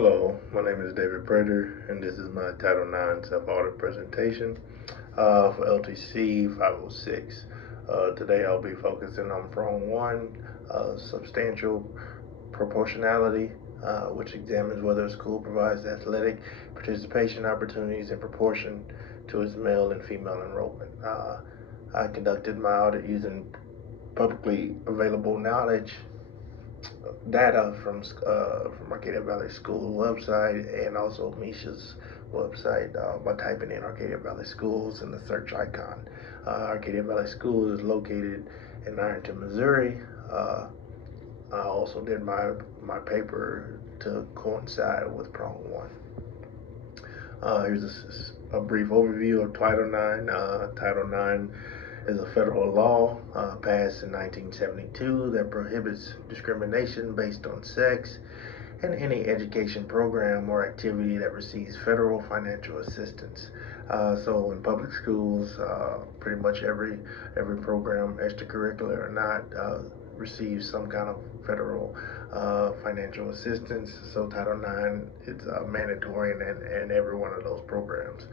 Hello, my name is David Prater, and this is my Title IX self-audit presentation for LTC 506. Today I'll be focusing on prong 1, substantial proportionality, which examines whether a school provides athletic participation opportunities in proportion to its male and female enrollment. I conducted my audit using publicly available knowledge data from Arcadia Valley School website and also Misha's website by typing in Arcadia Valley Schools in the search icon. Arcadia Valley School is located in Ironton, Missouri. I also did my paper to coincide with prong 1. Here's a brief overview of Title IX. Title IX is a federal law passed in 1972 that prohibits discrimination based on sex in any education program or activity that receives federal financial assistance. So in public schools, pretty much every program, extracurricular or not, receives some kind of federal financial assistance. So Title IX is mandatory in every one of those programs.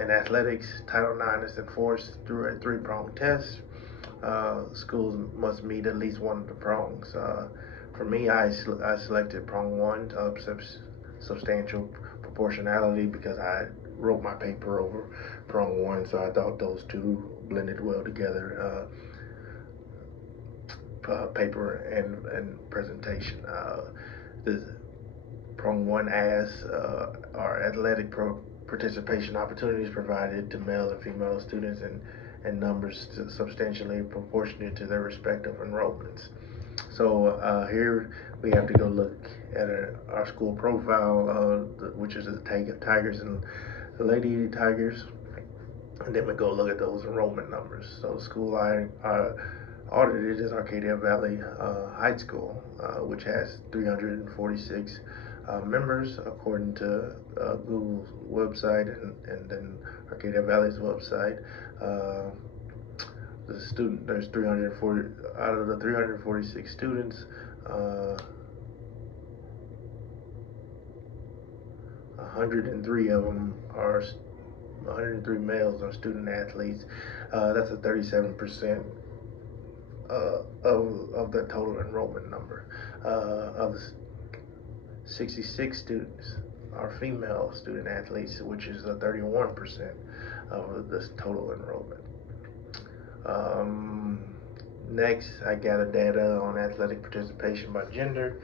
In athletics, Title IX is enforced through a 3-prong test. Schools must meet at least one of the prongs. For me, I selected prong 1, substantial proportionality, because I wrote my paper over prong 1, so I thought those two blended well together. Paper and presentation. The prong 1 asks, are athletic participation opportunities provided to male and female students in numbers substantially proportionate to their respective enrollments. So here we have to go look at our school profile, which is the Tigers and the Lady Tigers, and then we go look at those enrollment numbers. So the school I audited is Arcadia Valley High School, which has 346 members according to Google's website and then Arcadia Valley's website. There's 340 out of the 346 students. 103 of them are 103 males are student athletes. That's a 37% of the total enrollment number. Of the 66 students are female student athletes, which is a 31% of this total enrollment. Next, I gathered data on athletic participation by gender.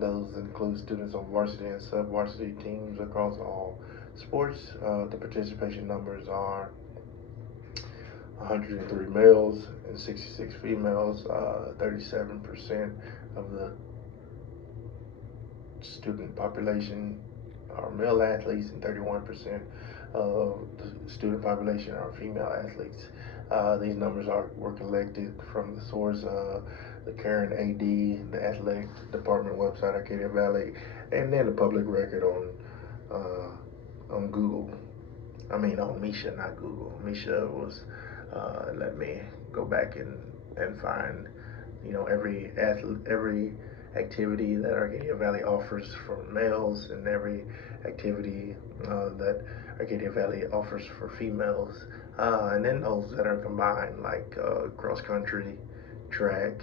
Those include students on varsity and sub-varsity teams across all sports. The participation numbers are 103 males and 66 females. 37% of the student population are male athletes and 31% of the student population are female athletes. These numbers were collected from the source, the Karen AD, the athletic department website, Arcadia Valley, and then the public record on Google. I mean on Misha, not Google. Misha was let me go back and find, every activity that Arcadia Valley offers for males and every activity that Arcadia Valley offers for females, and then those that are combined, like cross country, track,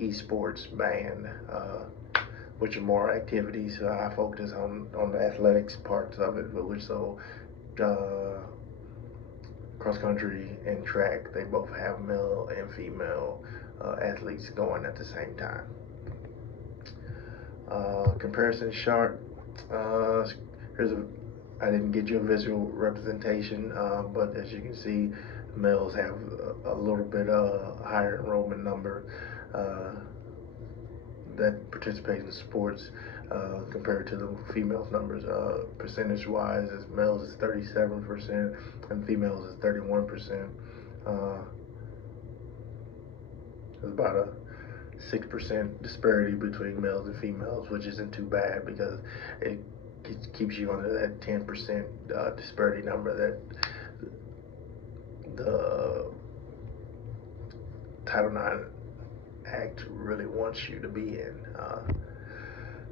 esports, band, which are more activities. I focus on the athletics parts of it, cross country and track, they both have male and female athletes going at the same time. Comparison chart. I didn't get you a visual representation, but as you can see, males have a little bit higher enrollment number that participate in sports compared to the females' numbers. Percentage-wise, as males is 37% and females is 31%. There's about a 6% disparity between males and females, which isn't too bad because it keeps you under that 10% disparity number that the Title IX Act really wants you to be in.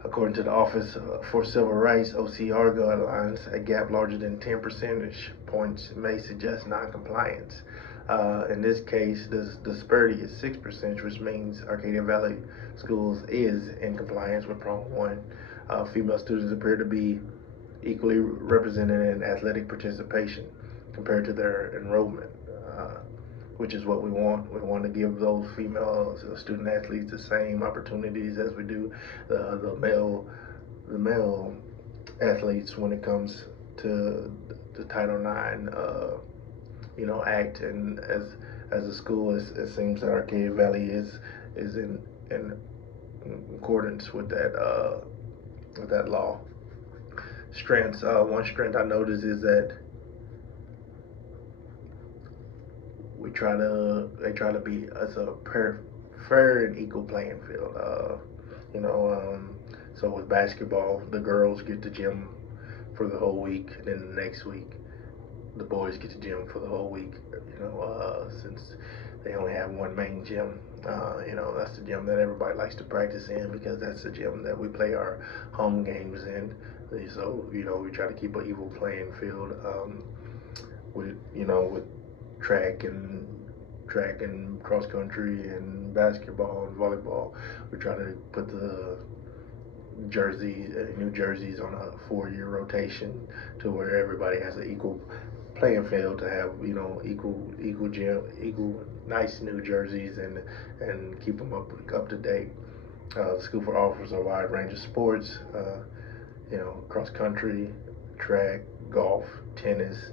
According to the Office for Civil Rights (OCR) guidelines, a gap larger than 10 percentage points may suggest non-compliance. In this case, the disparity is 6%, which means Arcadia Valley Schools is in compliance with Prong 1. Female students appear to be equally represented in athletic participation compared to their enrollment, which is what we want. We want to give those female student athletes the same opportunities as we do the male athletes when it comes to the Title IX, act. And as a school, it seems that Arcadia Valley is in accordance with that law. Strengths. One strength I noticed is that they try to be as a fair and equal playing field. So with basketball, the girls get the gym for the whole week, and then the next week, the boys get the gym for the whole week. Since they only have one main gym, that's the gym that everybody likes to practice in, because that's the gym that we play our home games in. So we try to keep an equal playing field. With track and cross country and basketball and volleyball, we try to put the new jerseys on a 4-year rotation to where everybody has an equal playing field, to have equal gym, equal nice new jerseys, and keep them up to date. The school offers a wide range of sports, cross country, track, golf, tennis,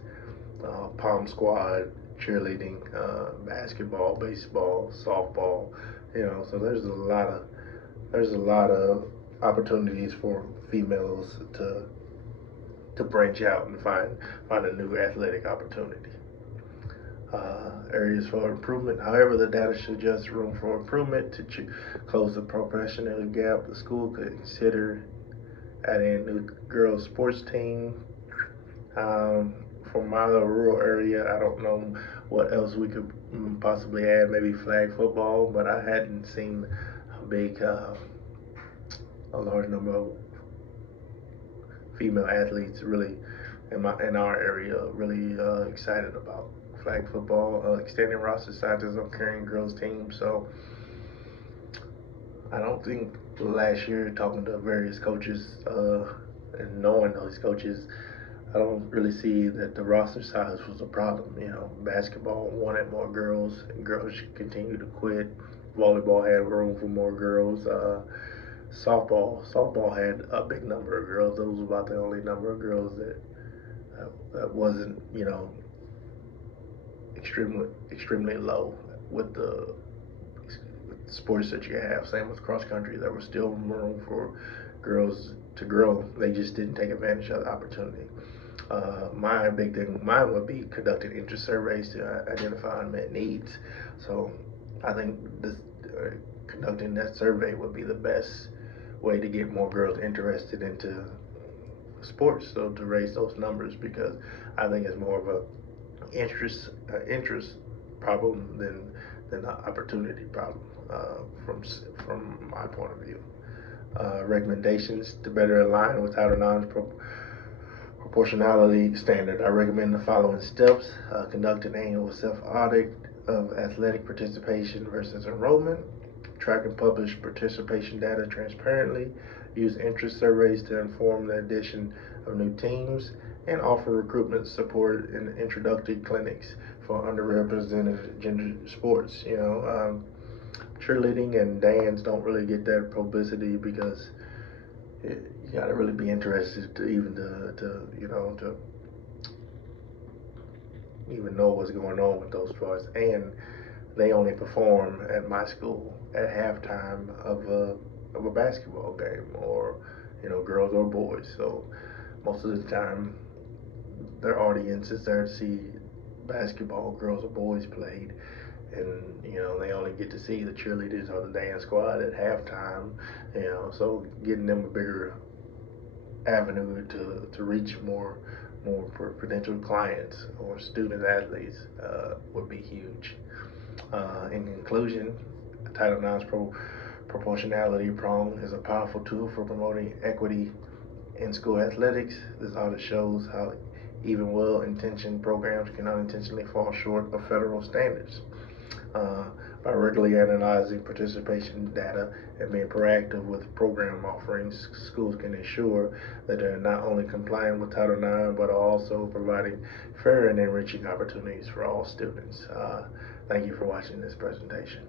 pom squad, cheerleading, basketball, baseball, softball. So there's a lot of opportunities for females to branch out and find a new athletic opportunity. Areas for improvement. However, the data suggests room for improvement. To close the professional gap, the school could consider adding a new girls sports team. For my little rural area, I don't know what else we could possibly add. Maybe flag football, but I hadn't seen a large number of female athletes really in our area really excited about flag football. Extending roster sizes on carrying girls teams. So I don't think last year, talking to various coaches and knowing those coaches, I don't really see that the roster size was a problem. Basketball wanted more girls, and girls continue to quit. Volleyball had room for more girls. Softball had a big number of girls. Those were about the only number of girls that wasn't, extremely low with the sports that you have. Same with cross country. There was still room for girls to grow. They just didn't take advantage of the opportunity. Mine would be conducting interest surveys to identify unmet needs. So I think conducting that survey would be the best way to get more girls interested into sports, so to raise those numbers, because I think it's more of a interest problem than an opportunity problem from my point of view. Recommendations to better align with Title IX's proportionality standard. I recommend the following steps: conduct an annual self-audit of athletic participation versus enrollment, track and publish participation data transparently, use interest surveys to inform the addition of new teams, and offer recruitment support in introductory clinics for underrepresented gender sports. Cheerleading and dance don't really get that publicity because you gotta really be interested to even know what's going on with those sports. And they only perform at my school at halftime of a basketball game, or girls or boys. So most of the time their audience is there to see basketball, girls or boys played, and they only get to see the cheerleaders or the dance squad at halftime. So getting them a bigger avenue to reach more potential clients or student athletes would be huge. In conclusion, Title IX's proportionality prong is a powerful tool for promoting equity in school athletics. This audit shows how even well-intentioned programs can unintentionally fall short of federal standards. By regularly analyzing participation data and being proactive with program offerings, schools can ensure that they're not only complying with Title IX, but also providing fair and enriching opportunities for all students. Thank you for watching this presentation.